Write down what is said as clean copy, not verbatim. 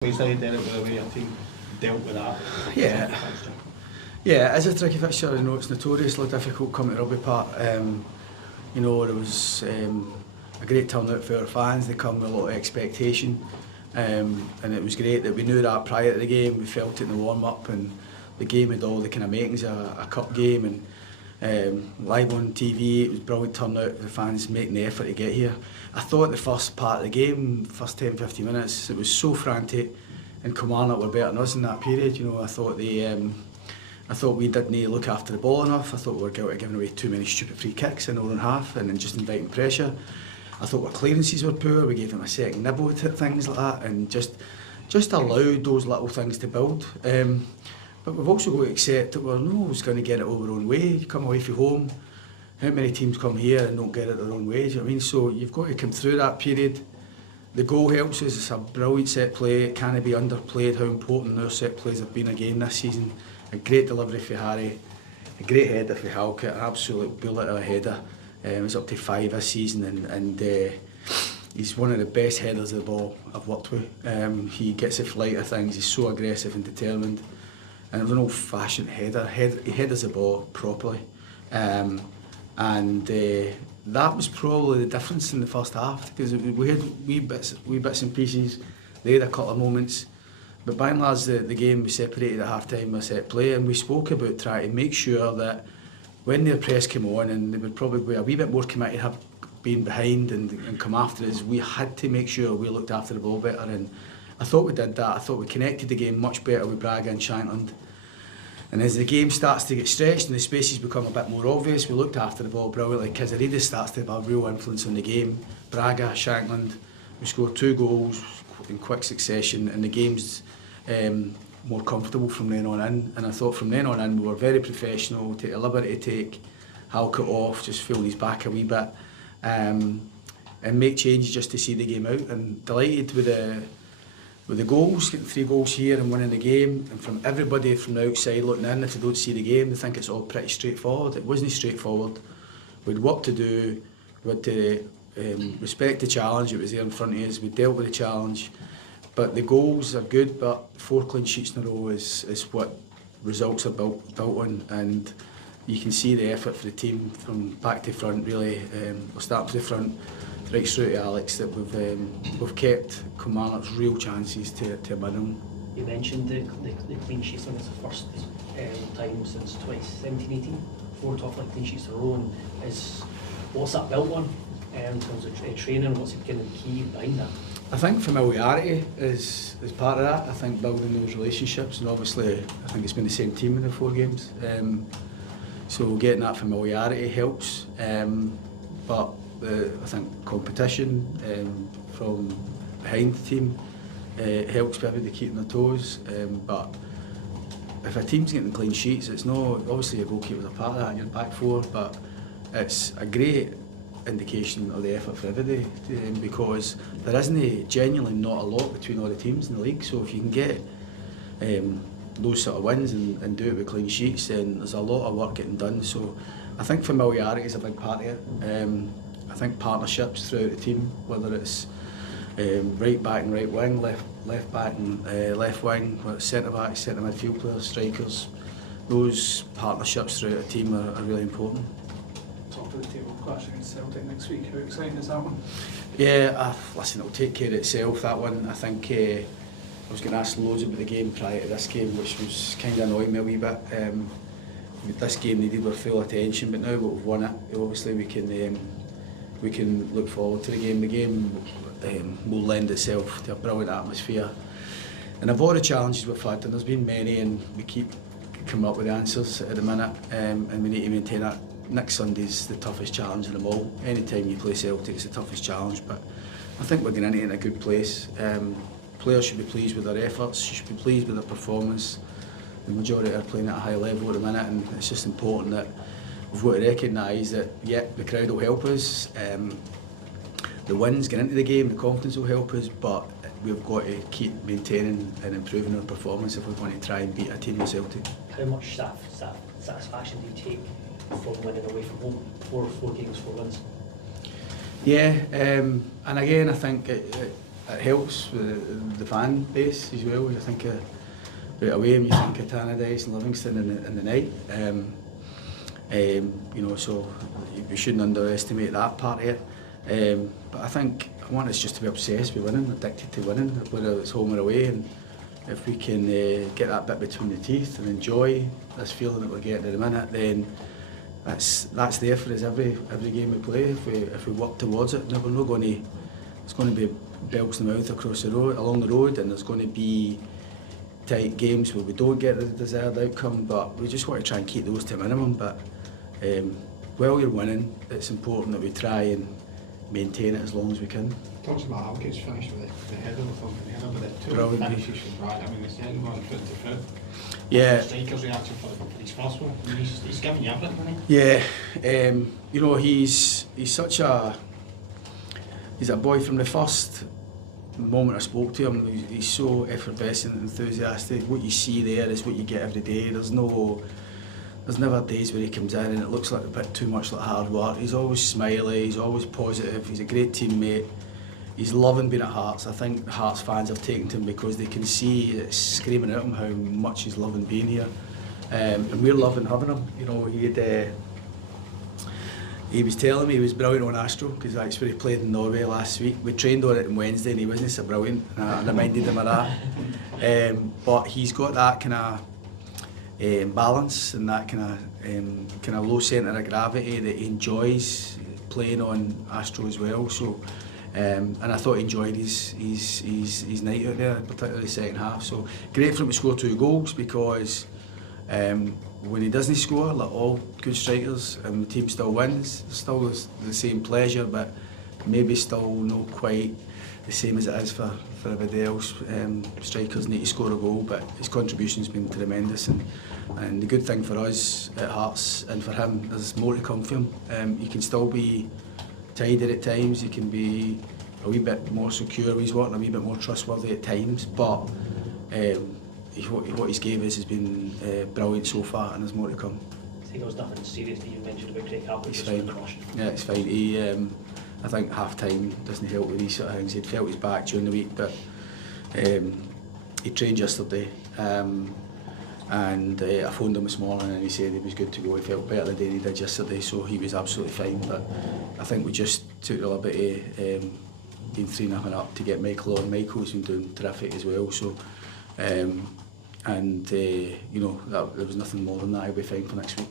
Derek, with the way your team dealt with that? Yeah, it is a tricky fixture. I know it's notoriously difficult coming to Rugby Park. You know, there was a great turnout for our fans. They come with a lot of expectation, and it was great that we knew that prior to the game. We felt it in the warm-up, and the game had all the kind of makings of a cup game, and live on TV, it was brilliant turnout. The fans making the effort to get here. I thought the first part of the game, first 10-15 minutes, it was so frantic, and Kilmarnock were better than us in that period. You know, I thought we didn't look after the ball enough. I thought we were guilty of giving away too many stupid free kicks in our own half and then just inviting pressure. I thought our clearances were poor. We gave them a second nibble at things like that, and just allowed those little things to build. But we've also got to accept that we're not always going to get it all our own way. You come away from home, how many teams come here and don't get it their own way? Do you know what I mean? So you've got to come through that period. The goal helps us. It's a brilliant set play. It can't be underplayed how important our set plays have been again this season. A great delivery for Harry, a great header for Halkett, an absolute bullet of a header. He's up to 5 this season, and he's one of the best headers of the ball I've worked with. He gets a flight of things. He's so aggressive and determined, and it was an old-fashioned header. He headers the ball properly, and that was probably the difference in the first half, because we had wee bits and pieces. They had a couple of moments. But by and large, the game was separated at half-time with set play, and we spoke about trying to make sure that when their press came on, and they would probably be a wee bit more committed, have been behind and come after us, we had to make sure we looked after the ball better, and I thought we did that. I thought we connected the game much better with Braga and Shankland. And as the game starts to get stretched and the spaces become a bit more obvious, we looked after the ball brilliantly. Kizarida starts to have a real influence on the game. Braga, Shankland, we scored 2 goals in quick succession, and the game's more comfortable from then on in. And I thought from then on in we were very professional, take a liberty to take Halkett off, just fill his back a wee bit, and make changes just to see the game out. And delighted with the goals, getting 3 goals here and winning the game. And from everybody from the outside looking in, if they don't see the game, they think it's all pretty straightforward. It wasn't straightforward. We'd work to do, we had to respect the challenge. It was there in front of us. We dealt with the challenge. But the goals are good, but 4 clean sheets in a row is what results are built on, and you can see the effort for the team from back to front. Really, we'll start to the front, right through to Alex, that we've kept Kilmarnock's real chances to a minimum. You mentioned the clean sheets, and it's the first time since 2017-18, 4 top flight clean sheets in a row. And what's that built on in terms of training? What's kind of the key behind that? I think familiarity is part of that. I think building those relationships, and obviously I think it's been the same team in the 4 games. So getting that familiarity helps. But I think competition from behind the team helps people to keep on their toes. But if a team's getting clean sheets, it's not, obviously your goalkeeper's a part of that and your back 4, but it's a great indication of the effort for everybody, because there isn't genuinely not a lot between all the teams in the league. So if you can get those sort of wins and do it with clean sheets, then there's a lot of work getting done. So I think familiarity is a big part of it. I think partnerships throughout the team, whether it's right back and right wing, left back and left wing, centre back, centre midfield players, strikers, those partnerships throughout the team are really important. Top of the table clash against Celtic next week. How exciting is that one? Yeah, listen, it'll take care of itself, that one. I think I was getting asked loads about the game prior to this game, which was kind of annoying me a wee bit. This game needed our full attention, but now that we've won it, obviously we can look forward to the game. The game will lend itself to a brilliant atmosphere. And of all the challenges we've had, and there's been many, and we keep coming up with the answers at the minute, and we need to maintain that. Next Sunday's the toughest challenge of them all. Anytime you play Celtic, it's the toughest challenge, but I think we're going into it in a good place. Players should be pleased with their efforts, should be pleased with their performance. The majority are playing at a high level at the minute, and it's just important that we've got to recognise that, yeah, the crowd will help us, the wins get into the game, the confidence will help us, but we've got to keep maintaining and improving our performance if we want to try and beat a team like Celtic. How much satisfaction do you take from winning away from home? 4 games, 4 wins. Yeah, and again, I think it helps with the fan base as well. You think right away when you think of Tannadice and Livingston in the night. You know, so we shouldn't underestimate that part of it. But I think I want us just to be obsessed with winning, addicted to winning, whether it's home or away. And if we can get that bit between the teeth and enjoy this feeling that we're getting at the minute, then that's there for us every game we play. If we work towards it, we're not going to. It's going to be bells in the mouth across the road, along the road, and there's going to be tight games where we don't get the desired outcome. But we just want to try and keep those to a minimum. But while you're winning, it's important that we try and maintain it as long as we can. Talks about Algate's finish with the header, I thought the header with the two Brilliant. finishes from Brad. I mean, the second one, foot to foot. Yeah. The striker's reaction for his first one. I mean, he's giving you everything, isn't he? Yeah, you know, he's such a boy from the first moment I spoke to him. He's so effervescent and enthusiastic. What you see there is what you get every day. There's never days where he comes in and it looks like a bit too much like hard work. He's always smiley, he's always positive, he's a great teammate. He's loving being at Hearts. I think Hearts fans have taken to him because they can see it screaming at him how much he's loving being here. And we're loving having him. You know, he was telling me he was brilliant on Astro because that's where he played in Norway last week. We trained on it on Wednesday and he wasn't so brilliant. And I reminded him of that. But he's got that kind of balance and that kind of low centre of gravity that he enjoys playing on Astro as well. So, and I thought he enjoyed his night out there, particularly the second half. So great for him to score 2 goals because when he doesn't score, like all good strikers, and the team still wins, still the same pleasure, but maybe still not quite the same as it is for everybody else. Strikers need to score a goal, but his contribution's been tremendous, and the good thing for us at Hearts and for him, there's more to come from him. He can still be tighter at times, he can be a wee bit more secure, he's working a wee bit more trustworthy at times, but what he's gave us has been brilliant so far, and there's more to come. I think there was nothing serious that you mentioned about Craig Harper. He's fine. Yeah, it's fine. He, I think half time doesn't help with these sort of things. He'd felt his back during the week, but he trained yesterday, and I phoned him this morning and he said he was good to go. He felt better the day he did yesterday, so he was absolutely fine. But I think we just took the liberty, being 3-0 up, to get Michael on. Michael's been doing terrific as well. So. You know, there was nothing more than that. He'll be fine for next week.